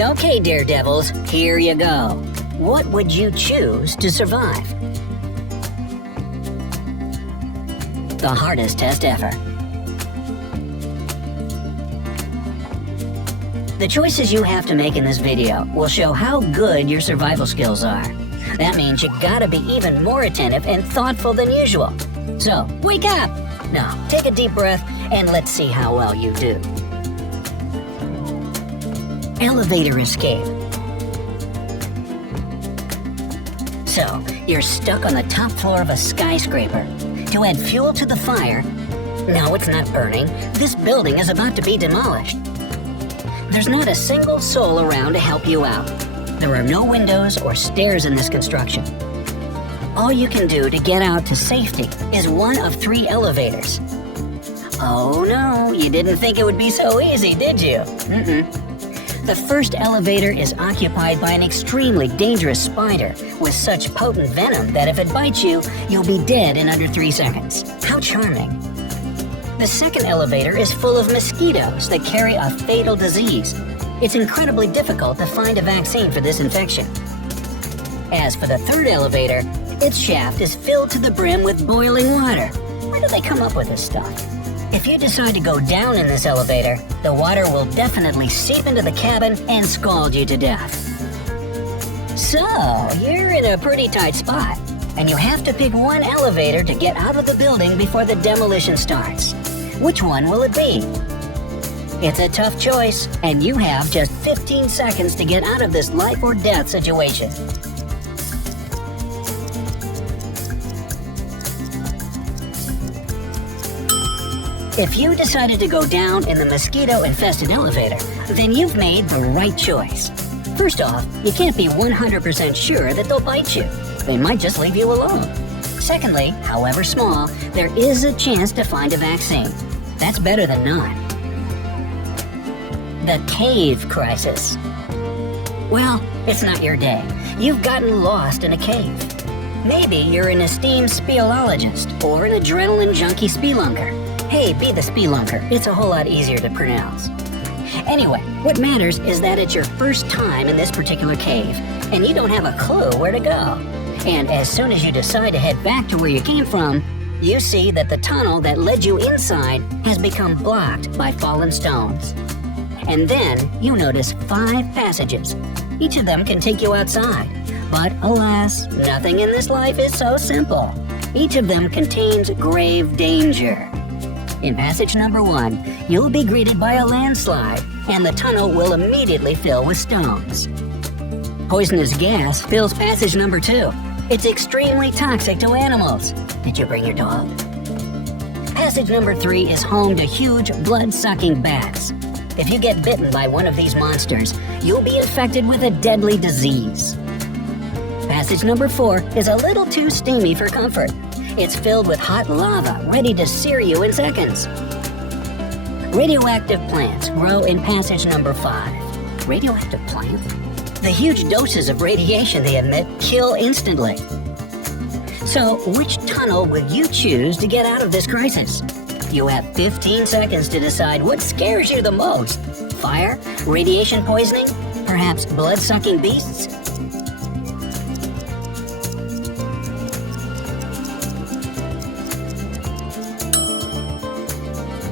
Okay, daredevils, here you go. What would you choose to survive? The hardest test ever. The choices you have to make in this video will show how good your survival skills are. That means you gotta be even more attentive and thoughtful than usual. So, wake up! Now, take a deep breath and let's see how well you do. Elevator escape. So, you're stuck on the top floor of a skyscraper. To add fuel to the fire, no, it's not burning. This building is about to be demolished. There's not a single soul around to help you out. There are no windows or stairs in this construction. All you can do to get out to safety is one of 3 elevators. Oh no, you didn't think it would be so easy, did you? The first elevator is occupied by an extremely dangerous spider with such potent venom that if it bites you, you'll be dead in under 3 seconds. How charming. The second elevator is full of mosquitoes that carry a fatal disease. It's incredibly difficult to find a vaccine for this infection. As for the third elevator, its shaft is filled to the brim with boiling water. Where do they come up with this stuff? If you decide to go down in this elevator, the water will definitely seep into the cabin and scald you to death. So, you're in a pretty tight spot, and you have to pick one elevator to get out of the building before the demolition starts. Which one will it be? It's a tough choice, and you have just 15 seconds to get out of this life or death situation. If you decided to go down in the mosquito-infested elevator, then you've made the right choice. First off, you can't be 100% sure that they'll bite you. They might just leave you alone. Secondly, however small, there is a chance to find a vaccine. That's better than not. The cave crisis. Well, it's not your day. You've gotten lost in a cave. Maybe you're an esteemed speleologist or an adrenaline junkie spelunker. Hey, be the spelunker. It's a whole lot easier to pronounce. Anyway, what matters is that it's your first time in this particular cave, and you don't have a clue where to go. And as soon as you decide to head back to where you came from, you see that the tunnel that led you inside has become blocked by fallen stones. And then you notice 5 passages. Each of them can take you outside. But alas, nothing in this life is so simple. Each of them contains grave danger. In passage number 1, you'll be greeted by a landslide, and the tunnel will immediately fill with stones. Poisonous gas fills passage number 2. It's extremely toxic to animals. Did you bring your dog? Passage number 3 is home to huge blood-sucking bats. If you get bitten by one of these monsters, you'll be infected with a deadly disease. Passage number 4 is a little too steamy for comfort. It's filled with hot lava, ready to sear you in seconds. Radioactive plants grow in passage number 5. Radioactive plants? The huge doses of radiation they emit kill instantly. So, which tunnel would you choose to get out of this crisis? You have 15 seconds to decide what scares you the most. Fire? Radiation poisoning? Perhaps blood-sucking beasts?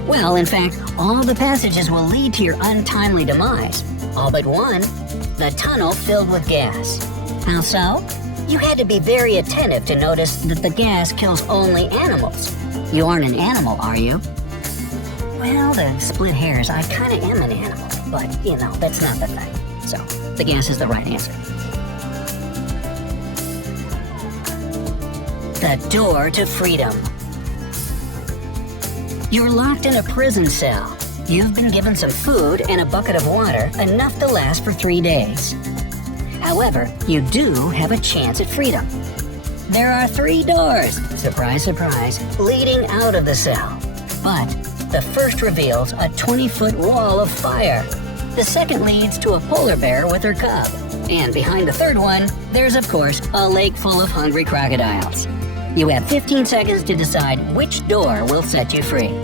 Well, in fact, all the passages will lead to your untimely demise. All but one, the tunnel filled with gas. How so? You had to be very attentive to notice that the gas kills only animals. You aren't an animal, are you? Well, to split hairs, I kind of am an animal, but, that's not the thing. So, the gas is the right answer. The door to freedom. You're locked in a prison cell. You've been given some food and a bucket of water, enough to last for 3 days. However, you do have a chance at freedom. There are 3 doors, surprise, surprise, leading out of the cell. But the first reveals a 20-foot wall of fire. The second leads to a polar bear with her cub. And behind the third one, there's of course a lake full of hungry crocodiles. You have 15 seconds to decide which door will set you free.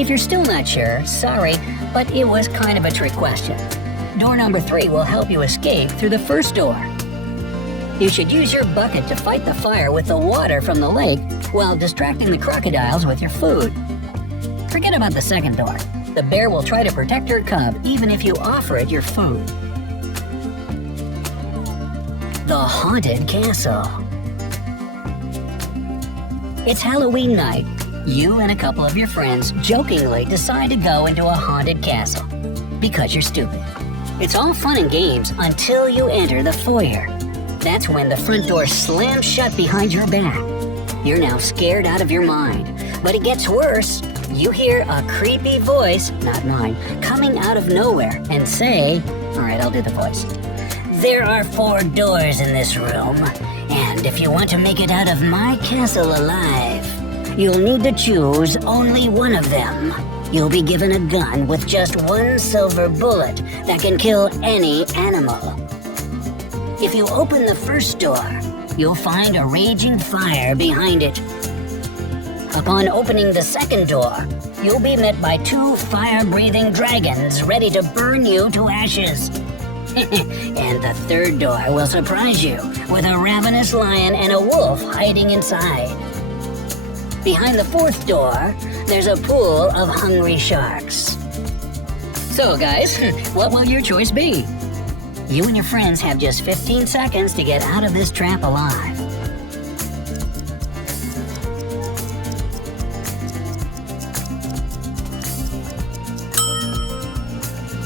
If you're still not sure, sorry, but it was kind of a trick question. Door number 3 will help you escape through the first door. You should use your bucket to fight the fire with the water from the lake while distracting the crocodiles with your food. Forget about the second door. The bear will try to protect her cub even if you offer it your food. The Haunted Castle. It's Halloween night. You and a couple of your friends jokingly decide to go into a haunted castle because you're stupid. It's all fun and games until you enter the foyer. That's when the front door slams shut behind your back. You're now scared out of your mind, but it gets worse. You hear a creepy voice, not mine, coming out of nowhere and say, all right, I'll do the voice. There are 4 doors in this room, and if you want to make it out of my castle alive, you'll need to choose only one of them. You'll be given a gun with just 1 silver bullet that can kill any animal. If you open the first door, you'll find a raging fire behind it. Upon opening the second door, you'll be met by 2 fire-breathing dragons ready to burn you to ashes. And the third door will surprise you with a ravenous lion and a wolf hiding inside. Behind the 4th door, there's a pool of hungry sharks. So guys, what will your choice be? You and your friends have just 15 seconds to get out of this trap alive.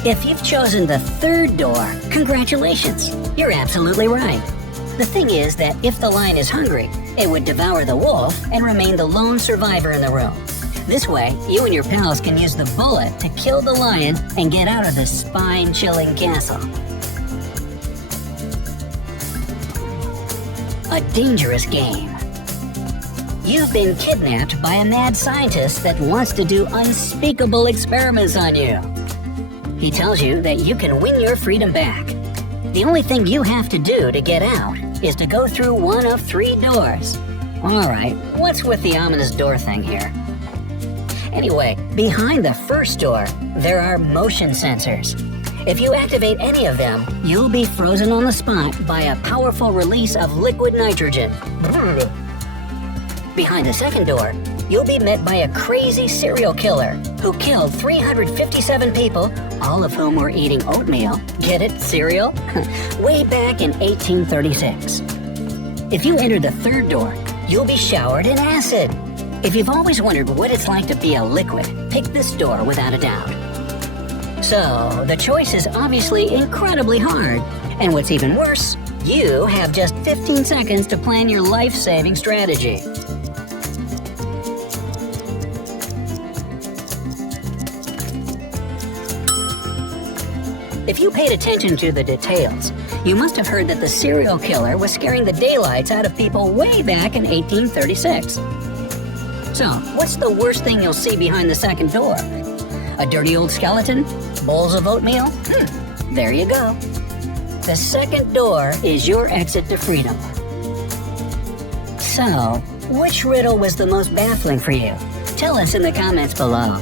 If you've chosen the 3rd door, congratulations, you're absolutely right. The thing is that if the lion is hungry, it would devour the wolf and remain the lone survivor in the room. This way, you and your pals can use the bullet to kill the lion and get out of the spine-chilling castle. A dangerous game. You've been kidnapped by a mad scientist that wants to do unspeakable experiments on you. He tells you that you can win your freedom back. The only thing you have to do to get out is to go through one of 3 doors. Alright, what's with the ominous door thing here? Anyway, behind the first door, there are motion sensors. If you activate any of them, you'll be frozen on the spot by a powerful release of liquid nitrogen. Behind the second door, you'll be met by a crazy serial killer who killed 357 people, all of whom were eating oatmeal. Get it, cereal? Way back in 1836. If you enter the 3rd door, you'll be showered in acid. If you've always wondered what it's like to be a liquid, pick this door without a doubt. So, the choice is obviously incredibly hard. And what's even worse, you have just 15 seconds to plan your life-saving strategy. If you paid attention to the details, you must have heard that the serial killer was scaring the daylights out of people way back in 1836. So, what's the worst thing you'll see behind the second door? A dirty old skeleton? Bowls of oatmeal? There you go. The second door is your exit to freedom. So, which riddle was the most baffling for you? Tell us in the comments below.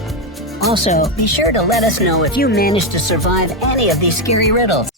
Also, be sure to let us know if you managed to survive any of these scary riddles.